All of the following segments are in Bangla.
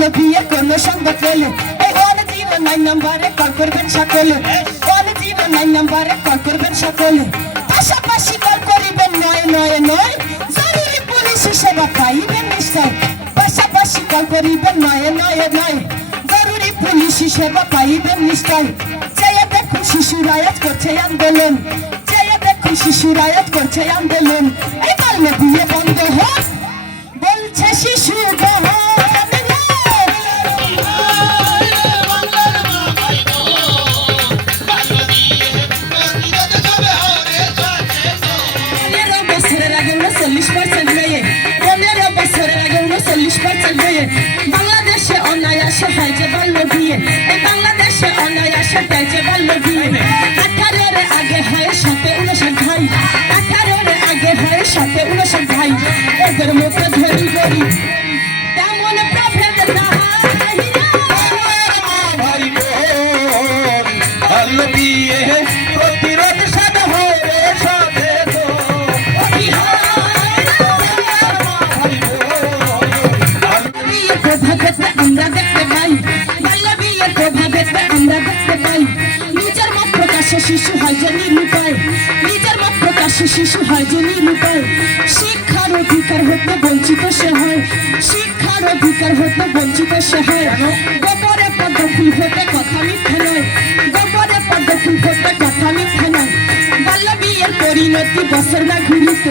বাল্য বিয়ে কোনো সঙ্গে পেলে। এই ওয়ান জিরো নাইন নাম্বারে কল করবেন সকলে। ওয়ান জিরো নাইন নাম্বারে কল করবেন সকলে। পাশাপাশি কল করিবেন নয় নয় নয়। জরুরি পুলিশ সেবা পাইবেন নিশ্চয়। পাশাপাশি কল করিবেন নয় নয় নয়। জরুরি পুলিশ সেবা পাইবেন নিশ্চয়। চেয়ে দেখুন শিশুরা আয়াত করছে আন্দোলন। চেয়ে দেখুন শিশুরা আয়াত করছে আন্দোলন। এই বাল্য বিয়ে বন্ধ হোক। আগে হয় সাথে উনষাট ভাই। এদের মুখে শিশু হয় যে নিরুপায় নিজের মত প্রকাশে শিশু হয় যে নিরুপায় শিক্ষার অধিকার হতে বঞ্চিত সে হয় শিক্ষার অধিকার হতে বঞ্চিত সে হয়। গোবরে পদ্মফুল হতে কথা মিথ্যে নয়। গোবরে পদ্মফুল হতে কথা মিথ্যে নয়। বাল্য বিয়ের পরিণতি বছর না ঘুরিতে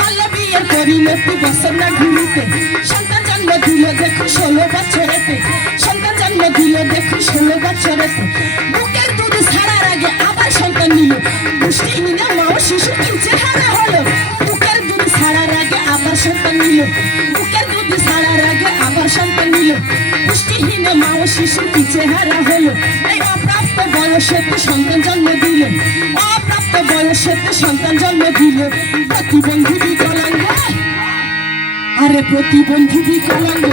বাল্য বিয়ের পরিণতি বছর না ঘুরিতে। সন্তান জন্ম দিল দেখুন ষোলো বছরেতে সন্তান জন্ম দিল দেখুন ষোলো বছরেতে। শিশু কি চেহারা হলো বুকের ছাড়ার আগে আবার সন্তান অপ্রাপ্ত জন্ম দিল অপ্রাপ্ত বয়সেতে সন্তান জন্ম দিল প্রতিবন্ধী বিকলাঙ্গ আরে প্রতিবন্ধী বিকলাঙ্গ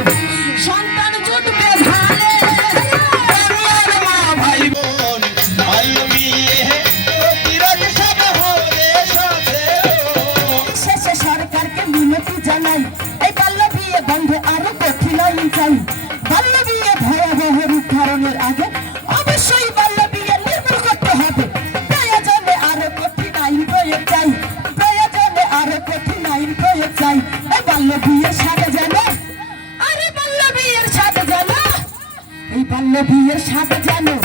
বন্ধ আরও কঠিন আইন চাই। বাল্য বিয়ে ভয়াবহ রূপ ধারণের আগে অবশ্যই বাল্য বিয়ে নির্মূল করতে হবে। প্রয়োজনে আরও কঠিন আইন প্রয়োগ চাই প্রয়োজনে আরও কঠিন আইন প্রয়োগ চাই এই বাল্য বিয়ের সাথে জানো আরে বাল্য বিয়ের সাথে জানো এই বাল্য বিয়ের সাথে জানো